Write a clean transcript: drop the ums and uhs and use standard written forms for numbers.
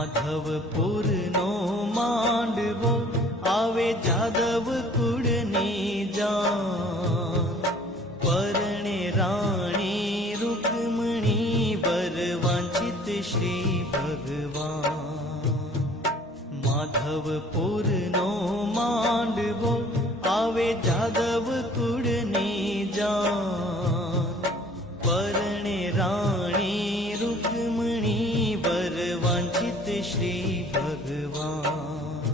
માધવપુર નો માંડવો આવે જાદવ કુળની જાન પરણે રાણી રૂકમણી બર વાંછિત શ્રી ભગવાન માધવપુર નો માંડવો આવે જાદવ કુળની જાન પરણે રાણી રૂકમણી બર વાંછિત શ્રી ભગવાન